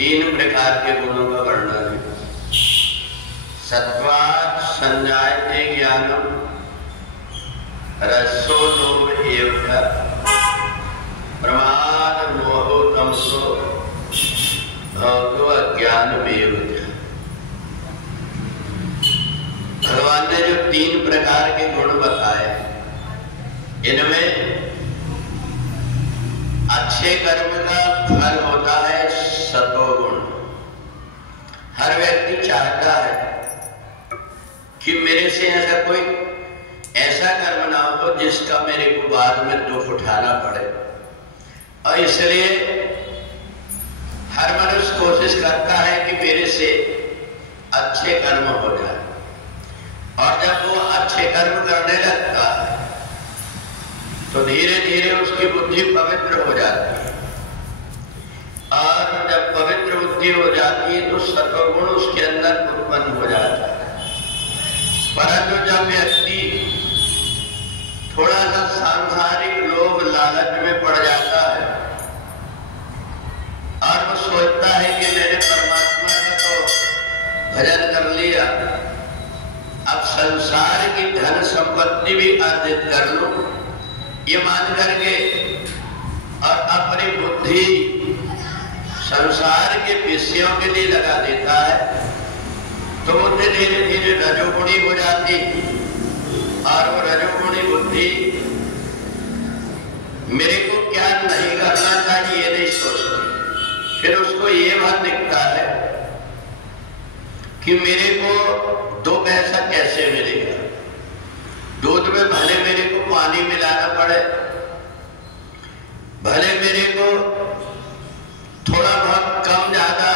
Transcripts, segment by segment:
तीन प्रकार के गुणों का वर्णन है। सत्वात् संजायते ज्ञानम रसो लोभ एव प्रमाद मोहो तमसो भवतो अज्ञानमेव। भगवान ने जो तीन प्रकार के गुण बताए, इनमें अच्छे कर्म का फल होता है सतोगुण। हर व्यक्ति चाहता है कि मेरे से ऐसा कोई ऐसा कर्म ना हो जिसका मेरे को बाद में दुख उठाना पड़े, और इसलिए हर मनुष्य कोशिश करता है कि मेरे से अच्छे कर्म हो जाए। और जब वो अच्छे कर्म करने लगता है तो धीरे धीरे उसकी बुद्धि पवित्र हो जाती है, और जब पवित्र बुद्धि हो जाती है तो सत्वगुण उसके अंदर उत्पन्न हो जाता है। परंतु जब व्यक्ति थोड़ा सा सांसारिक लोभ लालच में पड़ जाता है और वो सोचता है कि मैंने परमात्मा का तो भजन कर लिया, अब संसार की धन संपत्ति भी अर्जित कर लूं, ये मान करके और अपनी बुद्धि संसार के विषयों के लिए लगा देता है, तो बुद्धि धीरे धीरे रजोगुणी हो जाती, और वो रजोगुणी बुद्धि मेरे को क्या नहीं करना चाहिए ये नहीं सोचती। फिर उसको ये बात दिखता है कि मेरे को दो पैसा कैसे मिलेगा, दूध में भले मेरे को पानी मिलाना पड़े, भले मेरे को थोड़ा बहुत कम ज्यादा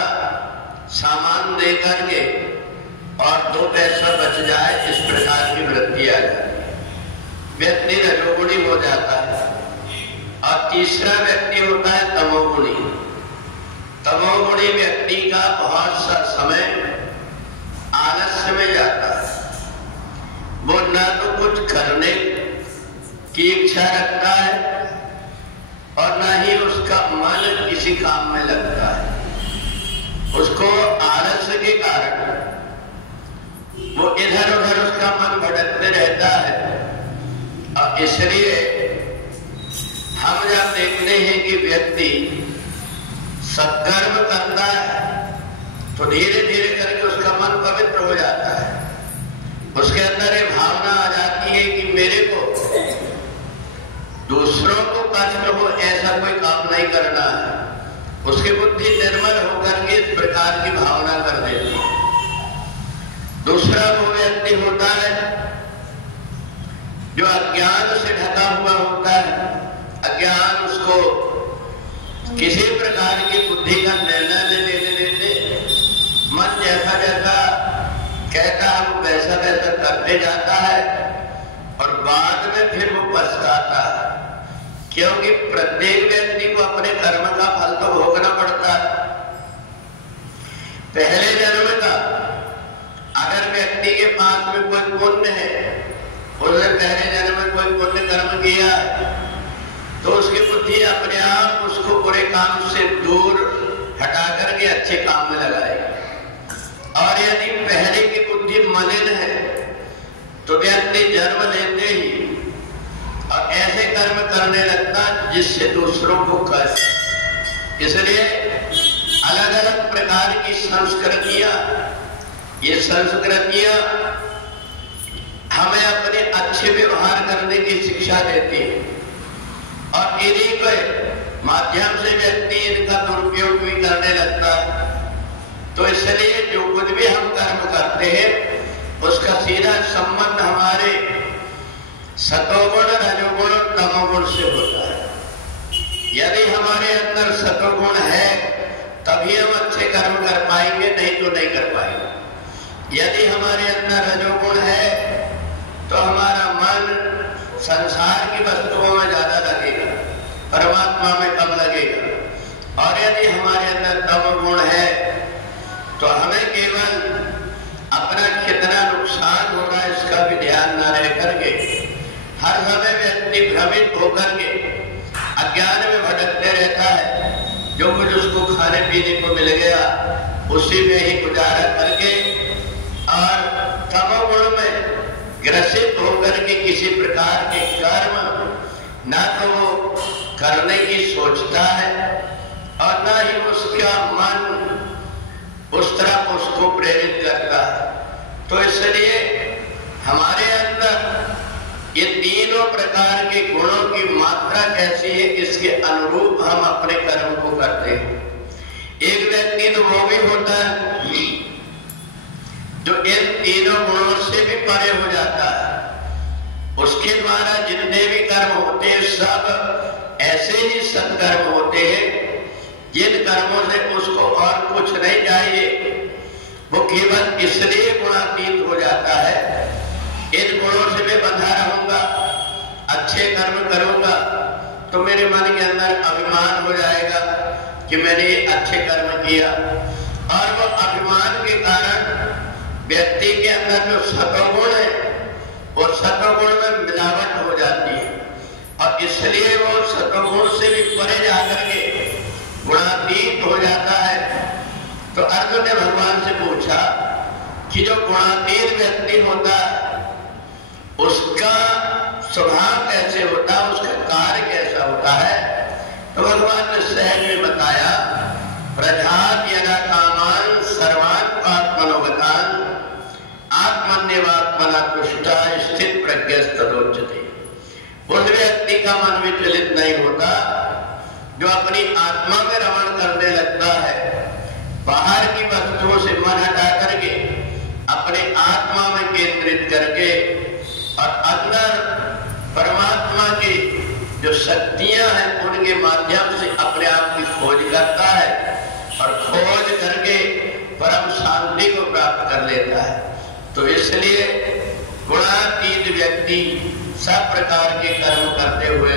सामान दे करके और दो पैसा बच जाए, इस प्रकार की वृत्ति आ जाती है, व्यक्ति रजोगुणी हो जाता है। और तीसरा व्यक्ति होता है तमोगुणी। तमोगुणी व्यक्ति का बहुत सा समय आलस्य में जाता है, वो न तो कुछ करने की इच्छा रखता है और न ही उसका मन किसी काम में लगता है। उसको आलस्य के कारण वो इधर उधर उसका मन भटकते रहता है, और इसलिए हम जब देखते हैं कि व्यक्ति सत्कर्म करता है तो धीरे धीरे करके उसका मन पवित्र हो जाता है। उसके अंदर ये भावना आ जाती है कि मेरे को दूसरों को कष्ट हो ऐसा कोई काम नहीं करना है। उसकी बुद्धि निर्मल होकर के इस प्रकार की भावना कर देती है। दूसरा वो व्यक्ति होता है जो अज्ञान से ढका हुआ होता है। अज्ञान उसको किसी प्रकार की बुद्धि का निर्णय नहीं लेने देते, मन जैसा जैसा कहता है वो वैसा वैसा करते जाता है, और बाद में फिर वो पछताता है, क्योंकि प्रत्येक व्यक्ति को अपने कर्म का फल तो भोगना पड़ता है। पहले जन्म का अगर व्यक्ति के पास में कोई पुण्य है, उसने पहले जन्म में कोई पुण्य कर्म किया है, तो उसकी बुद्धि अपने आप उसको बुरे काम से दूर हटा करके अच्छे काम में लगाएगी। और यदि पहले की बुद्धि मलिन है तो व्यक्ति जन्म लेते ही और ऐसे कर्म करने लगता जिससे दूसरों को कष्ट। इसलिए अलग अलग प्रकार की संस्कृतियां, ये संस्कृतियां हमें अपने अच्छे व्यवहार करने की शिक्षा देती है, और इन्हीं के माध्यम से व्यक्ति इनका दुरुपयोग भी करने लगता है। तो इसलिए जो कुछ भी हम कर्म करते हैं उसका सीधा संबंध हमारे सतोगुण, रजोगुण और तमोगुण से होता है। यदि हमारे अंदर सतोगुण है तभी हम अच्छे कर्म कर पाएंगे, नहीं तो नहीं कर पाएंगे। यदि हमारे अंदर रजोगुण है तो हमारा मन संसार की वस्तुओं में ज्यादा लगेगा, परमात्मा में कम लगेगा। और यदि हमारे अंदर तमोगुण है तो हमें केवल अपना कितना नुकसान हो रहा है इसका भी ध्यान न रह करके हर समय व्यक्ति भ्रमित होकर के अज्ञान में भटकते रहता है। जो कुछ उसको खाने खाने पीने को मिल गया, उसी में ही गुजारा करके और तमोगुण में ग्रसित होकर के किसी प्रकार के कर्म ना तो वो करने की सोचता है और ना ही उसका मन उस तरफ उसको प्रेरित करता है। तो इसलिए हमारे अंदर ये तीनों प्रकार के गुणों की मात्रा कैसी है, इसके अनुरूप हम अपने कर्म को करते हैं। एक व्यक्ति तो वो भी होता है जो इन तीनों गुणों से भी परे हो जाता है। उसके द्वारा जितने भी कर्म होते हैं सब ऐसे ही सत्कर्म होते हैं जिन कर्मों से उसको और कुछ नहीं चाहिए, वो केवल इसलिए गुणातीत हो जाता है। इन गुणों से मैं बंधा रहूंगा, अच्छे कर्म करूंगा तो मेरे मन के अंदर अभिमान हो जाएगा कि मैंने अच्छे कर्म किया, और वो अभिमान के कारण व्यक्ति के अंदर जो सत्वगुण है वो सत्वगुण में मिलावट हो जाती है और इसलिए वो सत्वगुण से भी परे जाकर के गुणातीत हो जाता है। तो अर्जुन ने भगवान से पूछा कि जो गुणातीत व्यक्ति होता है उसका स्वभाव कैसे होता है, उसका कार्य कैसा होता है। तो भगवान ने सहज में बताया, प्रजात यदा कामान सर्वान आत्मनोगतान आत्मन्यवात्मना तुष्टा स्थित प्रज्ञस्तदोच्यते। उस व्यक्ति का मन विचलित नहीं होता जो अपनी आत्मा में रमण करने लगता है, बाहर की वस्तुओं से मन हटा करके अपने आत्मा में केंद्रित करके और अंदर परमात्मा की जो शक्तियां हैं उनके माध्यम से अपने आप की खोज करता है और खोज करके परम शांति को प्राप्त कर लेता है। तो इसलिए गुणातीत व्यक्ति सब प्रकार के कर्म करते हुए